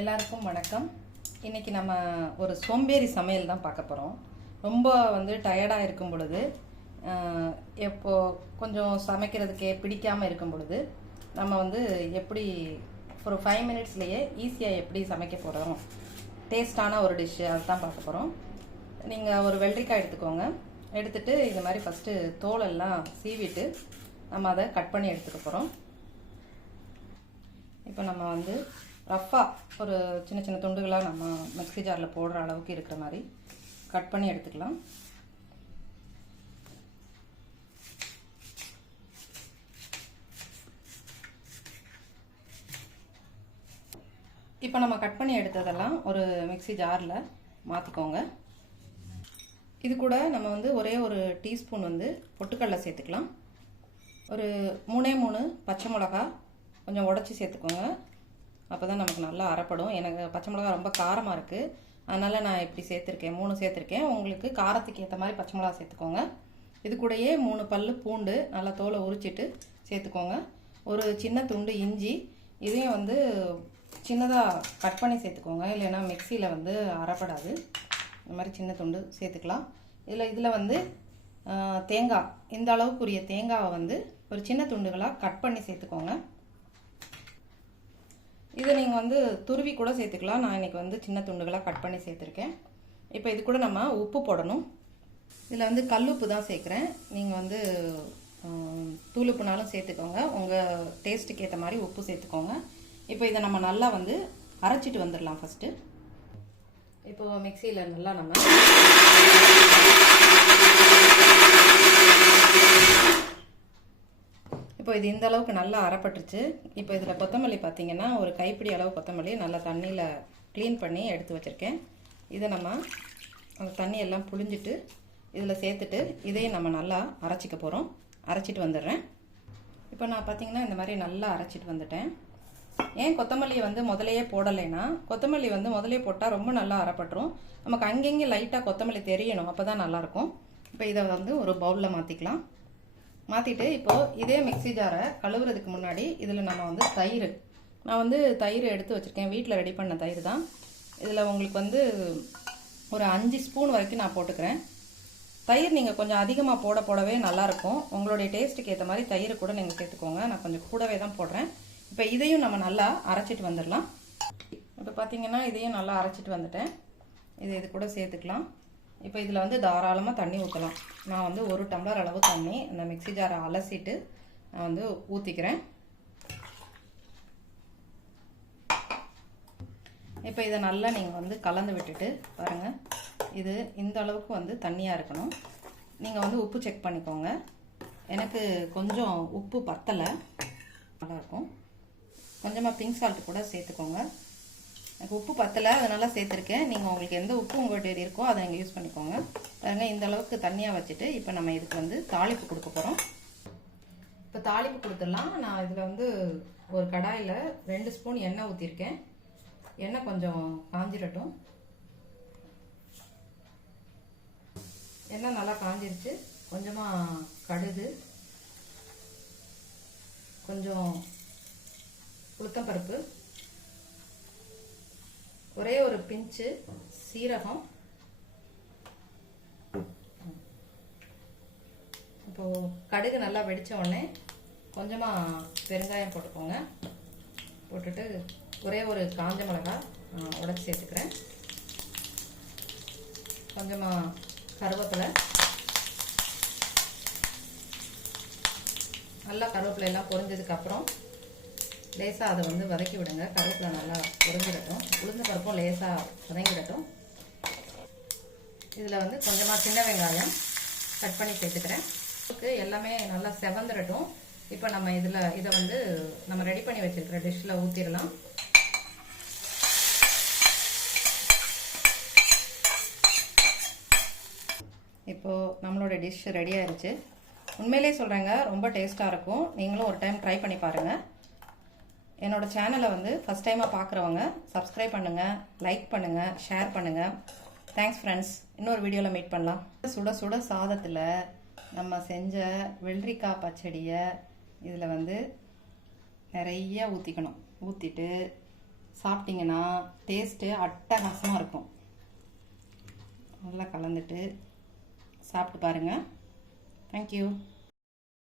எல்லாருக்கும் வணக்கம். இன்றைக்கி நம்ம ஒரு சோம்பேறி சமையல் தான் பார்க்க போகிறோம். ரொம்ப டயர்டாக இருக்கும் பொழுது, கொஞ்சம் சமைக்கிறதுக்கே பிடிக்காமல் இருக்கும் பொழுது நம்ம எப்படி ஒரு 5 மினிட்ஸ்லேயே ஈஸியாக எப்படி சமைக்க போகிறோம், டேஸ்டான ஒரு டிஷ்ஷு அதுதான் பார்க்க போகிறோம். நீங்கள் ஒரு வெள்ளரிக்காய் எடுத்துக்கோங்க. எடுத்துகிட்டு இந்த மாதிரி ஃபஸ்ட்டு தோலெல்லாம் சீவிட்டு நம்ம அதை கட் பண்ணி எடுத்துக்க போகிறோம். இப்போ நம்ம ரஃப்பாக ஒரு சின்ன சின்ன துண்டுகளாக நம்ம மிக்ஸி ஜாரில் போடுற அளவுக்கு இருக்கிற மாதிரி கட் பண்ணி எடுத்துக்கலாம். இப்போ நம்ம கட் பண்ணி எடுத்ததெல்லாம் ஒரு மிக்ஸி ஜாரில் மாற்றிக்கோங்க. இது கூட நம்ம ஒரே ஒரு டீஸ்பூன் பொட்டுக்கடலை சேர்த்துக்கலாம். ஒரு 3 பச்சை மிளகா கொஞ்சம் உடச்சி சேர்த்துக்கோங்க. அப்போ தான் நமக்கு நல்லா அரைப்படும். எனக்கு பச்சை மிளகா ரொம்ப காரமாக இருக்குது, அதனால் நான் இப்படி சேர்த்துருக்கேன். 3 சேர்த்துருக்கேன். உங்களுக்கு காரத்துக்கு ஏற்ற மாதிரி பச்சை மிளகா சேர்த்துக்கோங்க. இது கூடயே 3 பல் பூண்டு நல்லா தோலை உரிச்சிட்டு சேர்த்துக்கோங்க. ஒரு சின்ன துண்டு இஞ்சி, இதையும் சின்னதாக கட் பண்ணி சேர்த்துக்கோங்க, இல்லைன்னா மிக்சியில் அரைப்படாது. இந்த மாதிரி சின்ன துண்டு சேர்த்துக்கலாம். இதில் தேங்காய், இந்த அளவுக்குரிய தேங்காவை ஒரு சின்ன துண்டுகளாக கட் பண்ணி சேர்த்துக்கோங்க. இதை நீங்கள் துருவி கூட சேர்த்துக்கலாம். நான் இன்றைக்கி சின்ன துண்டுகளாக கட் பண்ணி சேர்த்துருக்கேன். இப்போ இது கூட நம்ம உப்பு போடணும். இதில் கல் உப்பு தான் சேர்க்குறேன். நீங்கள் தூளுப்புனாலும் சேர்த்துக்கோங்க. உங்கள் டேஸ்ட்டுக்கு ஏற்ற மாதிரி உப்பு சேர்த்துக்கோங்க. இப்போ இதை நம்ம நல்லா அரைச்சிட்டு வந்துடலாம். ஃபஸ்ட்டு இப்போது மிக்சியில் நல்லா நம்ம இப்போ இது இந்த அளவுக்கு நல்லா அரைப்பட்டுருச்சு. இப்போ இதில் கொத்தமல்லி பார்த்தீங்கன்னா ஒரு கைப்பிடி அளவு கொத்தமல்லி நல்லா தண்ணியில் க்ளீன் பண்ணி எடுத்து வச்சுருக்கேன். இதை நம்ம அந்த தண்ணியெல்லாம் புழிஞ்சிட்டு இதில் சேர்த்துட்டு இதையும் நம்ம நல்லா அரைச்சிக்க போகிறோம். அரைச்சிட்டு வந்துடுறேன். இப்போ நான் பார்த்தீங்கன்னா இந்த மாதிரி நல்லா அரைச்சிட்டு வந்துட்டேன். ஏன் கொத்தமல்லியை முதலையே போடலைன்னா, கொத்தமல்லி முதலே போட்டால் ரொம்ப நல்லா அரைப்பட்டுரும். நமக்கு அங்கங்கே லைட்டாக கொத்தமல்லி தெரியணும், அப்போ தான் நல்லாயிருக்கும். இப்போ இதை ஒரு பவுலில் மாற்றிக்கலாம். மாற்றிட்டு இப்போது இதே மிக்ஸி ஜாரை கழுவுறதுக்கு முன்னாடி இதில் நம்ம தயிர், நான் தயிர் எடுத்து வச்சுருக்கேன். வீட்டில் ரெடி பண்ண தயிர் தான். இதில் உங்களுக்கு ஒரு 5 ஸ்பூன் வரைக்கும் நான் போட்டுக்கிறேன். தயிர் நீங்கள் கொஞ்சம் அதிகமாக போடவே நல்லாயிருக்கும். உங்களுடைய டேஸ்ட்டுக்கு ஏற்ற மாதிரி தயிர் கூட நீங்கள் சேர்த்துக்கோங்க. நான் கொஞ்சம் கூடவே தான் போடுறேன். இப்போ இதையும் நம்ம நல்லா அரைச்சிட்டு வந்துடலாம். இப்போ பார்த்தீங்கன்னா இதையும் நல்லா அரைச்சிட்டு வந்துட்டேன். இது கூட சேர்த்துக்கலாம். இப்போ இதில் தாராளமாக தண்ணி ஊற்றலாம். நான் 1 டம்ளர் அளவு தண்ணி அந்த மிக்ஸி ஜாரை அலசிட்டு நான் ஊற்றிக்கிறேன். இப்போ இதை நல்லா நீங்கள் கலந்து விட்டுட்டு பாருங்கள். இது இந்த அளவுக்கு தண்ணியாக இருக்கணும். நீங்கள் உப்பு செக் பண்ணிக்கோங்க. எனக்கு கொஞ்சம் உப்பு பத்தலை, நல்லாயிருக்கும். கொஞ்சமாக பிங்க் சால்ட் கூட சேர்த்துக்கோங்க. எனக்கு உப்பு பத்தலை, அதனால் சேர்த்துருக்கேன். நீங்கள் உங்களுக்கு எந்த உப்பு உங்கள்கிட்ட இருக்கோ அதை நீங்கள் யூஸ் பண்ணிக்கோங்க. பாருங்கள், இந்த அளவுக்கு தண்ணியாக வச்சுட்டு இப்போ நம்ம இதுக்கு தாளிப்பு கொடுக்க போகிறோம். இப்போ தாளிப்பு கொடுத்துடலாம். நான் இதில் ஒரு கடாயில் 2 ஸ்பூன் எண்ணெய் ஊற்றிருக்கேன். எண்ணெய் கொஞ்சம் காஞ்சிடட்டும். எண்ணெய் நல்லா காஞ்சிருச்சு. கொஞ்சமாக கடுகு, கொஞ்சம் உளுத்தம்பருப்பு, ஒரே ஒரு பிஞ்சு சீரகம், இப்போது கடுகு நல்லா வெடித்த உடனே கொஞ்சமாக பெருங்காயம் போட்டுக்கோங்க. போட்டுட்டு ஒரே ஒரு காஞ்ச மிளகாய் உடச்சி சேர்த்துக்கிறேன். கொஞ்சமாக கருவேப்பிலை, நல்லா கருவேப்பிலையெல்லாம் பொரிஞ்சதுக்கப்புறம் லேசாக அதை வதக்கி விடுங்க. கருவேப்பிலை நல்லா பொரிஞ்சிடட்டும். உளுந்த பருப்பும் லேசாக வதங்கிடட்டும். இதில் கொஞ்சமாக சின்ன வெங்காயம் கட் பண்ணி சேர்த்துக்கிறேன். எல்லாமே நல்லா செவந்துடட்டும். இப்போ நம்ம இதை நம்ம ரெடி பண்ணி வச்சுருக்கிற டிஷ்ஷில் ஊற்றிடலாம். இப்போது நம்மளோட டிஷ் ரெடி ஆயிடுச்சு. உண்மையிலே சொல்கிறேங்க, ரொம்ப டேஸ்ட்டாக இருக்கும். நீங்களும் ஒரு டைம் ட்ரை பண்ணி பாருங்கள். என்னோடய சேனலை ஃபஸ்ட் டைமாக பார்க்குறவங்க சப்ஸ்கிரைப் பண்ணுங்கள், லைக் பண்ணுங்கள், ஷேர் பண்ணுங்கள். Thanks friends. இன்னொரு வீடியோவில் மீட் பண்ணலாம். சுட சுட சாதத்தில் நம்ம செஞ்ச வெள்ளரிக்காய் பச்சடியை இதில் நிறைய ஊற்றிக்கணும். ஊற்றிட்டு சாப்பிட்டிங்கன்னா டேஸ்ட்டு அட்டகாசமாக இருக்கும். நல்லா கலந்துட்டு சாப்பிட்டு பாருங்கள். தேங்க்யூ.